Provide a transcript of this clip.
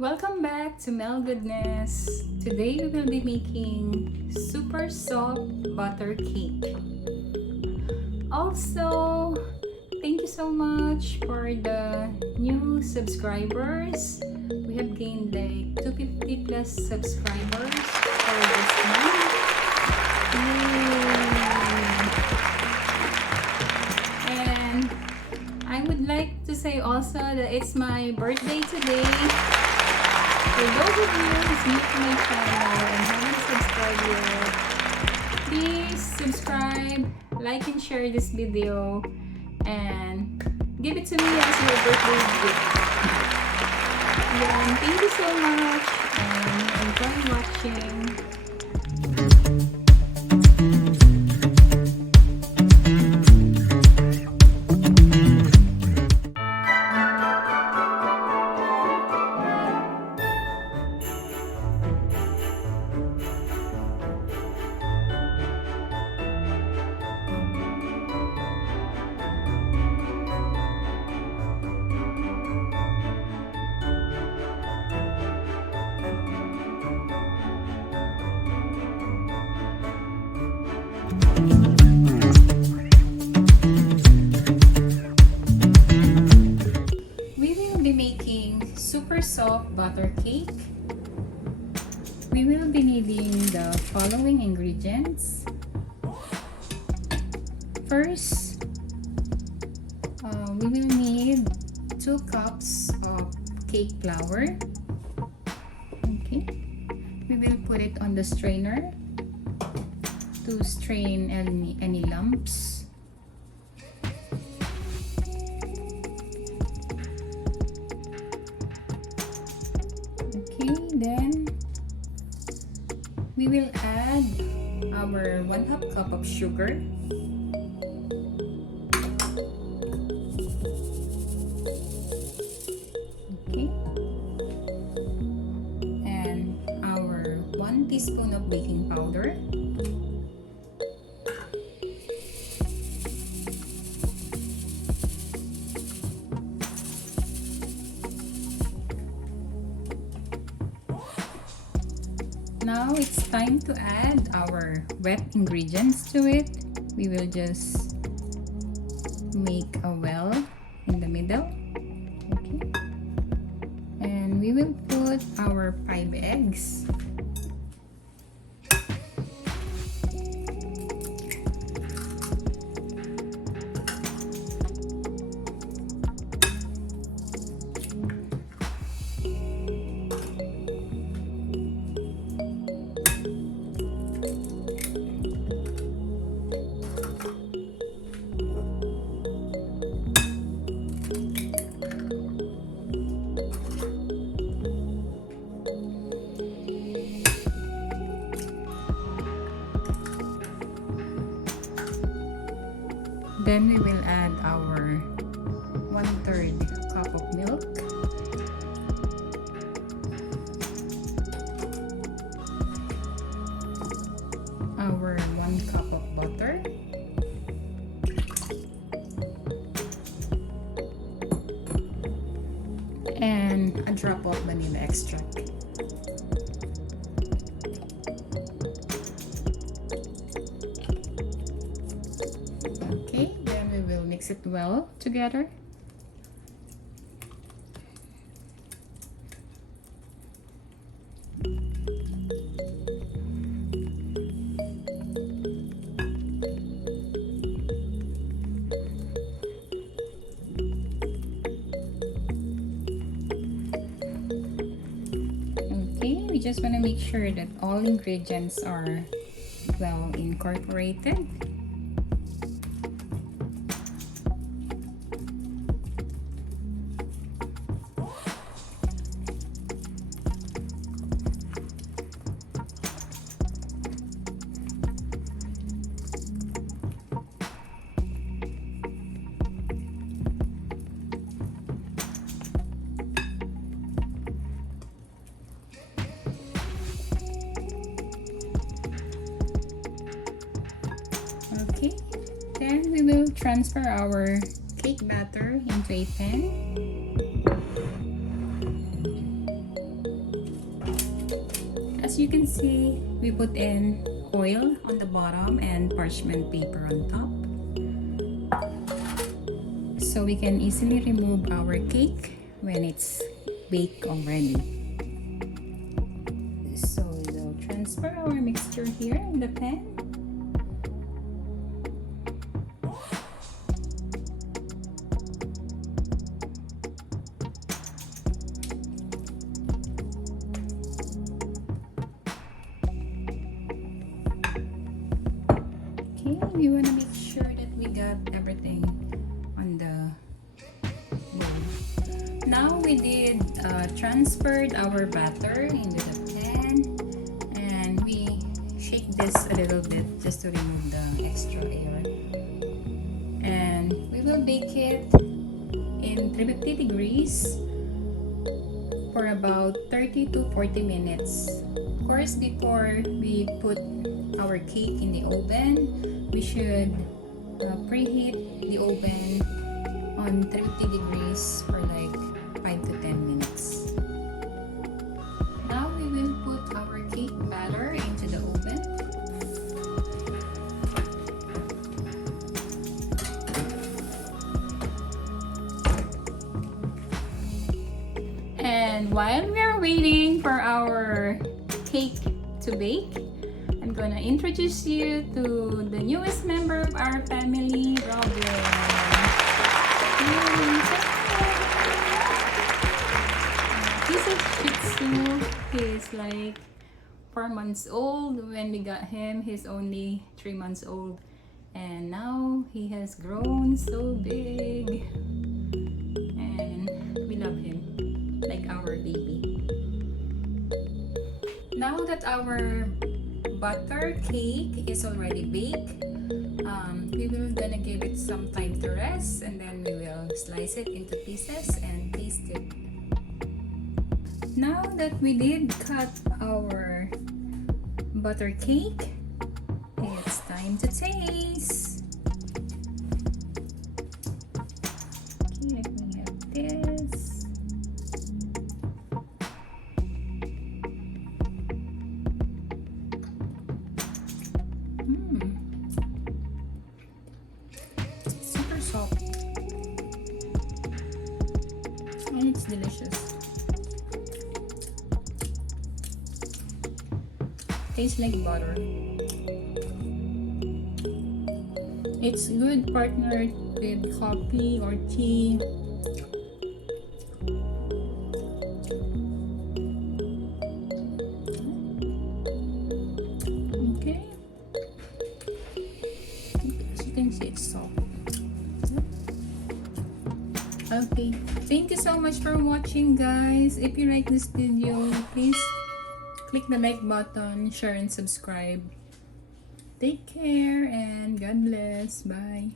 Welcome back to Mel Goodness. Today we will be making super soft butter cake. Also, thank you so much for the new subscribers. We have gained like 250 plus subscribers for this month. And I would like to say also that it's my birthday today. For those of you who's new to my channel and haven't subscribed yet, please subscribe, like and share this video, and give it to me as your birthday gift. Again, thank you so much and enjoy watching. We will be making super soft butter cake. We will be needing the following ingredients. First, we will need 2 cups of cake flour. Okay, we will put it on the strainer to strain any lumps. Okay, then we will add our 1/2 cup of sugar. Okay, and our 1 teaspoon of baking powder. Now it's time to add our wet ingredients to it. We will just make a well in the middle. Okay. And we will put our 5 eggs. Then we will add our 1/3 cup of milk. Our 1 cup of butter. And a drop of vanilla extract. Okay, then we will mix it well together. Okay, we just want to make sure that all ingredients are well incorporated. Okay, then we will transfer our cake batter into a pan. as you can see, we put in oil on the bottom and parchment paper on top. So we can easily remove our cake when it's baked already. So we'll transfer our mixture here in the pan. Okay, we want to make sure that we got everything on the bowl. Now we did transferred our batter into the pan, and we shake this a little bit just to remove the extra air. And we will bake it in 350 degrees for about 30 to 40 minutes. Of course, before we put our cake in the oven, we should preheat the oven on 350 degrees for like 5 to 10 minutes. Now we will put our cake batter into the oven. And while we are waiting for our cake to bake, I'm gonna introduce you to the newest member of our family, Robin. He's a Shih Tzu. He's like 4 months old. When we got him, he's only 3 months old. And now he has grown so big. And we love him like our baby. Now that our butter cake is already baked, we will gonna give it some time to rest, and then we will slice it into pieces and taste it. Now that we did cut our butter cake, it's time to taste. Okay, let me have this. Super soft, and it's delicious. Tastes like butter. It's good partnered with coffee or tea. Okay. As you can see, it's soft. Okay, thank you so much for watching, guys. If you like this video, please click the like button, share and subscribe. Take care and God bless. Bye.